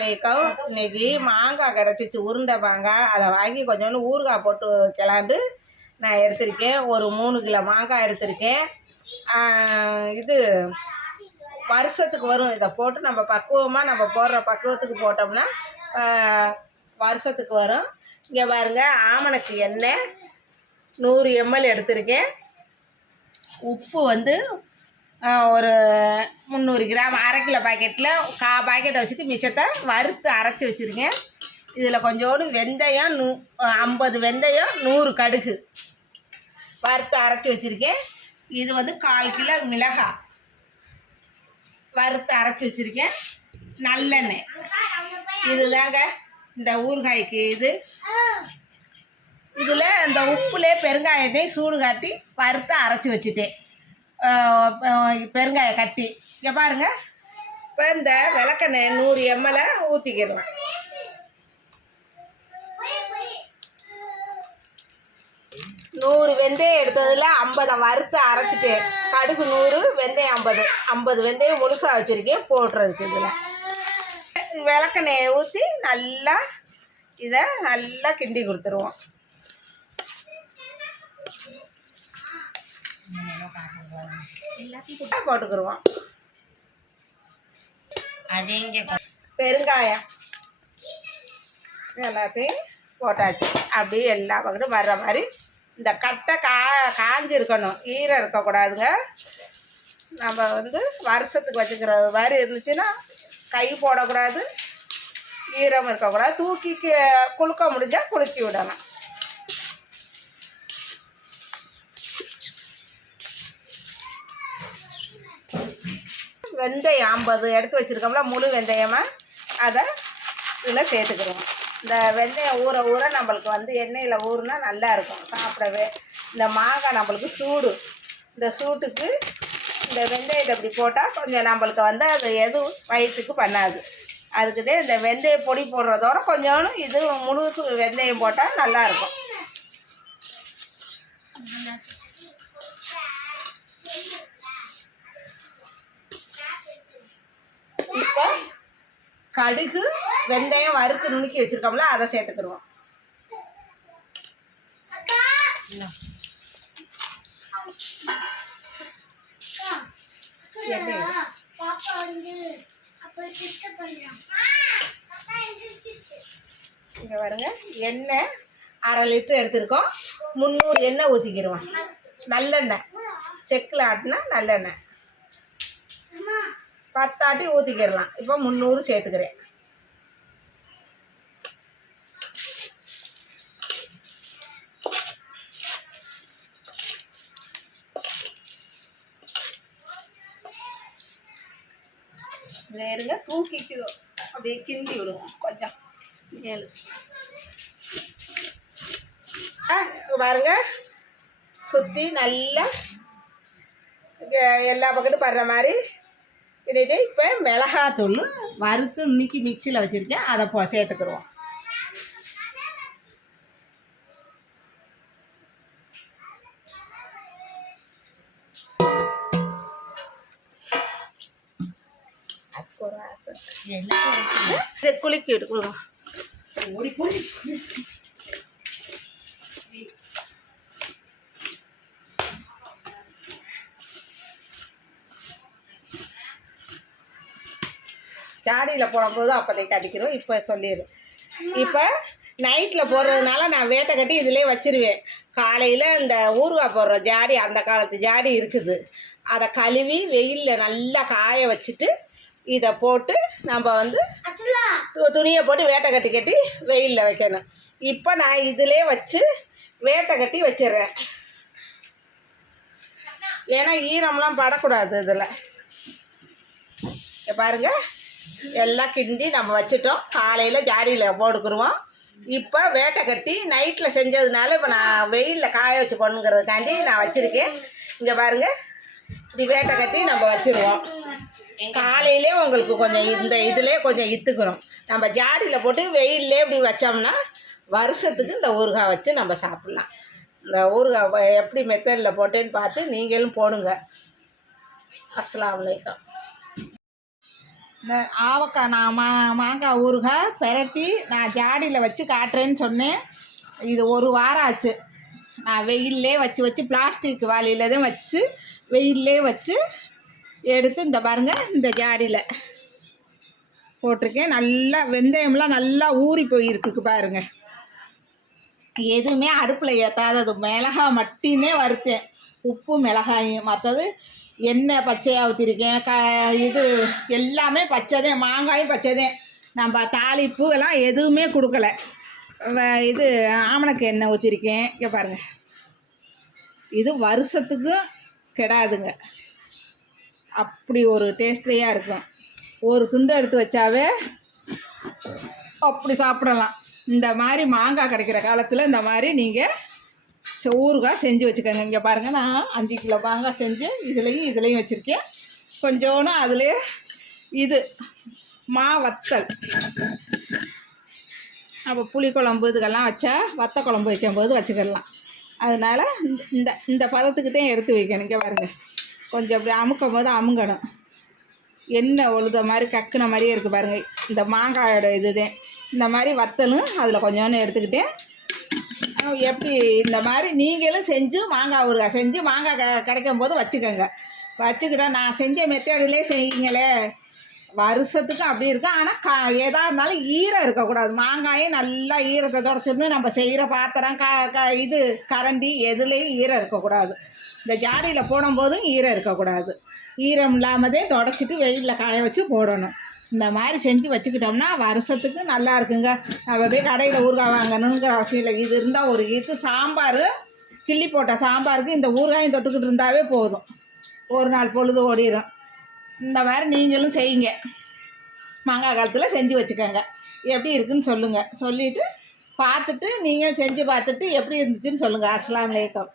அலைக்கும். இன்னைக்கு மாங்காய் கிடச்சிச்சு, உருண்டை மாங்காய். அதை வாங்கி கொஞ்சோண்டு ஊறுகாய் போட்டு கிளாண்டு நான் எடுத்திருக்கேன். ஒரு 3 கிலோ மாங்காய் எடுத்திருக்கேன். இது வருஷத்துக்கு வரும். இதை போட்டு நம்ம பக்குவமாக நம்ம போடுற பக்குவத்துக்கு போட்டோம்னா வருஷத்துக்கு வரும். இங்கே பாருங்கள், ஆமணக்கு எண்ணெய் 100 ml எடுத்திருக்கேன். உப்பு வந்து ஒரு 300 கிராம், 1/2 கிலோ பாக்கெட்டில் 1/4 பாக்கெட்டை வச்சுட்டு மிச்சத்தை வறுத்து அரைச்சி வச்சுருக்கேன். இதில் கொஞ்சோண்டு வெந்தயம் 50 வெந்தயம், 100 கடுகு வறுத்து அரைச்சி வச்சுருக்கேன். இது வந்து 1/4 கிலோ மிளகாய் வறுத்து அரைச்சி வச்சுருக்கேன். நல்லெண்ணெய் இதுதாங்க இந்த ஊறுகாய்க்கு. இதில் இந்த உப்புலே பெருங்காயத்தையும் சூடு காட்டி வறுத்து அரைச்சி வச்சுட்டேன், பெருங்காயம் கட்டி. இங்கே பாருங்கள், இப்போ இந்த விளக்கெண்ணெய் 100 ml ஊற்றிக்கிடலாம். வெந்தயம் எடுத்ததில் 50 வறுத்து அரைச்சிட்டேன். கடுகு 100, வெந்தயம் 50 வெந்தயம் முழுசாக வச்சுருக்கேன் போடுறதுக்கு. இதில் விளக்கெண்ணெயை ஊற்றி நல்லா இதை நல்லா கிண்டி கொடுத்துருவோம். போட்டுக்கிடுவோம். பெருங்காயம் எல்லாத்தையும் போட்டாச்சு. அப்படியே எல்லா பக்கத்தும் வர்ற மாதிரி இந்த கட்டை காஞ்சிருக்கணும், ஈரம் இருக்கக்கூடாதுங்க. நம்ம வந்து வருஷத்துக்கு வச்சுக்கிறது மாதிரி இருந்துச்சுன்னா கை போடக்கூடாது, ஈரம் இருக்கக்கூடாது. தூக்கி குளுக்க முடிஞ்சால் குளுக்கி விடலாம். வெந்தயம் 50 எடுத்து வச்சுருக்கோம்ல, முழு வெந்தயமாக அதை இதில் சேர்த்துக்கிடுவோம். இந்த வெந்தயம் ஊற ஊற நம்மளுக்கு வந்து எண்ணெயில் ஊறுனா நல்லாயிருக்கும் சாப்பிடவே. இந்த மாங்காய் நம்மளுக்கு சூடு, இந்த சூட்டுக்கு இந்த வெந்தயத்தை அப்படி போட்டால் கொஞ்சம் நம்மளுக்கு வந்து அது எதுவும் வயிற்றுக்கு பண்ணாது. அதுக்குதே இந்த வெந்தய பொடி போடுறதோட கொஞ்சோண்டு இது முழுசு வெந்தயம் போட்டால் நல்லாயிருக்கும். இப்போ கடுகு வெந்தயம் வறுத்து நுணுக்கி வச்சுருக்கோம்ல, அதை சேர்த்துக்கிடுவோம். இங்கே பாருங்க, எண்ணெய் 1/2 லிட்டர் எடுத்துருக்கோம். 300 எண்ணெய் ஊற்றிக்கிடுவோம். நல்லெண்ணெய், செக்கில் ஆட்டினா நல்லெண்ணெய் 10 ஆட்டி ஊற்றிக்கிடலாம். இப்போ 300 சேர்த்துக்கிறேன். வேறுங்க தூக்கிக்கு அப்படியே கிண்டி விடுவோம் கொஞ்சம் மேலு. பாருங்க, சுற்றி நல்லா எல்லா பக்கத்தும் படுற மாதிரி கிண்டிட்டு இப்போ மிளகாத்தூள் வறுத்து இன்னைக்கு மிக்சியில் வச்சுருக்கேன், அதை சேர்த்துக்கிடுவோம். இதை குலுக்கி விடுவோம். ஜாடியில் போடும்போது அப்போதைக்கு அடிக்கிறோம். இப்போ சொல்லிடுறேன். இப்போ நைட்டில் போடுறதுனால நான் வேட்டை கட்டி இதிலே வச்சுருவேன். காலையில் இந்த ஊறுகாய் போடுற ஜாடி, அந்த காலத்து ஜாடி இருக்குது, அதை கழுவி வெயிலில் நல்லா காய வச்சுட்டு இதை போட்டு நம்ம வந்து துணியை போட்டு வேட்டை கட்டி வெயிலில் வைக்கணும். இப்போ நான் இதிலே வச்சு வேட்டை கட்டி வச்சிடுறேன். ஏன்னா ஈரம்லாம் படக்கூடாது இதில். பாருங்கள், எல்லாம் கிண்டி நம்ம வச்சுட்டோம். காலையில் ஜாடியில் போட்டுக்குருவோம். இப்போ வேட்டை கட்டி நைட்டில் செஞ்சதுனால இப்போ நான் வெயிலில் காய வச்சு பண்ணுங்கிறதுக்காண்டி நான் வச்சுருக்கேன். இங்கே பாருங்கள், இப்படி வேட்டை கட்டி நம்ம வச்சுருவோம். காலையிலே உங்களுக்கு கொஞ்சம் இந்த இதிலே கொஞ்சம் இத்துக்கணும். நம்ம ஜாடியில் போட்டு வெயிலே இப்படி வச்சோம்னா வருஷத்துக்கு இந்த ஊறுகாய் வச்சு நம்ம சாப்பிட்லாம். இந்த ஊறுகாய் எப்படி மெத்தடில் போட்டேன்னு பார்த்து நீங்களும் போடுங்க. அஸ்ஸலாமு அலைக்கும். இந்த ஆவக்காய் நான் மாங்காய் ஊறுகாய் பெரட்டி நான் ஜாடியில் வச்சு காட்டுறேன்னு சொன்னேன். இது ஒரு வாரம் ஆச்சு. நான் வெயிலே வச்சு பிளாஸ்டிக் வாளியில் தான் வச்சு வெயிலே வச்சு எடுத்து இந்த பாருங்கள் இந்த ஜாடியில் போட்டிருக்கேன். நல்லா வெந்தயம்லாம் நல்லா ஊறி போயிருக்கு பாருங்கள். எதுவுமே அடுப்பில் ஏற்றாதது, மிளகாய் மட்டுமே வறுத்தேன், உப்பு மிளகாயும். மற்றது எண்ணெய் பச்சையாக ஊற்றிருக்கேன். இது எல்லாமே பச்சைதே, மாங்காயும் பச்சைதே. நம்ம தாளிப்பு எல்லாம் எதுவுமே கொடுக்கல. இது ஆமணக்கு எண்ணெய் ஊற்றிருக்கேன். இங்கே பாருங்கள், இது வருஷத்துக்கும் கெடாதுங்க. அப்படி ஒரு டேஸ்ட்லியாக இருக்கும். ஒரு துண்டை எடுத்து வச்சாவே அப்படி சாப்பிடலாம். இந்த மாதிரி மாங்காய் கிடைக்கிற காலத்தில் இந்த மாதிரி நீங்கள் ஊறுகாய் செஞ்சு வச்சுக்கோங்க. இங்கே பாருங்கள், நான் 5 கிலோ மாங்காய் செஞ்சு இதுலேயும் வச்சுருக்கேன். கொஞ்சோன்னு அதிலே இது வத்தல். அப்போ புளிக்குழம்பு இதுக்கெல்லாம் வச்சா வத்த குழம்பு வைக்கும்போது வச்சுக்கிடலாம். அதனால் இந்த பதத்துக்கு தான் எடுத்து வைக்கணும். இங்கே பாருங்கள், கொஞ்சம் அப்படி அமுக்கும் போது அமுங்கணும். எண்ணெய் ஒழுத மாதிரி கக்குன மாதிரியே இருக்குது பாருங்கள். இந்த மாங்காயோட இதுதான். இந்த மாதிரி வத்தலும் அதில் கொஞ்சோன்னு எடுத்துக்கிட்டேன். எப்படி இந்த மாதிரி நீங்களும் செஞ்சு மாங்காய் ஊறுகாய் செஞ்சு மாங்காய் கிடைக்கும் போது வச்சுக்கோங்க. வச்சுக்கிட்டா நான் செஞ்ச மெத்தேடிலே செய்யுங்களே, வருஷத்துக்கு அப்படி இருக்கும். ஆனால் எதாக இருந்தாலும் ஈரம் இருக்கக்கூடாது. மாங்காயும் நல்லா ஈரத்தை தொடச்சிடணும். நம்ம செய்கிற பாத்திரம் இது கரண்டி எதுலேயும் ஈரம் இருக்கக்கூடாது. இந்த ஜாடியில் போடும்போதும் ஈரம் இருக்கக்கூடாது. ஈரம் இல்லாமதே தொடச்சிட்டு வெயிலில் காய வச்சு போடணும். இந்த மாதிரி செஞ்சு வச்சுக்கிட்டோம்னா வருஷத்துக்கு நல்லா இருக்குங்க. நம்ம போய் கடையில் ஊறுகாய் வாங்கணுங்கிற அவசியம் இல்லை. இது இருந்தால் ஒரு சாம்பார், கிள்ளி போட்ட சாம்பாருக்கு இந்த ஊறுகாயும் தொட்டுக்கிட்டு இருந்தாவே போதும், ஒரு நாள் பொழுது ஓடிடும். இந்த மாதிரி நீங்களும் செய்யுங்க. மாங்காய் காலத்தில் செஞ்சு வச்சுக்கோங்க. எப்படி இருக்குன்னு சொல்லுங்கள். சொல்லிவிட்டு பார்த்துட்டு நீங்கள் செஞ்சு பார்த்துட்டு எப்படி இருந்துச்சுன்னு சொல்லுங்கள். அஸ்ஸலாமு அலைக்கும்.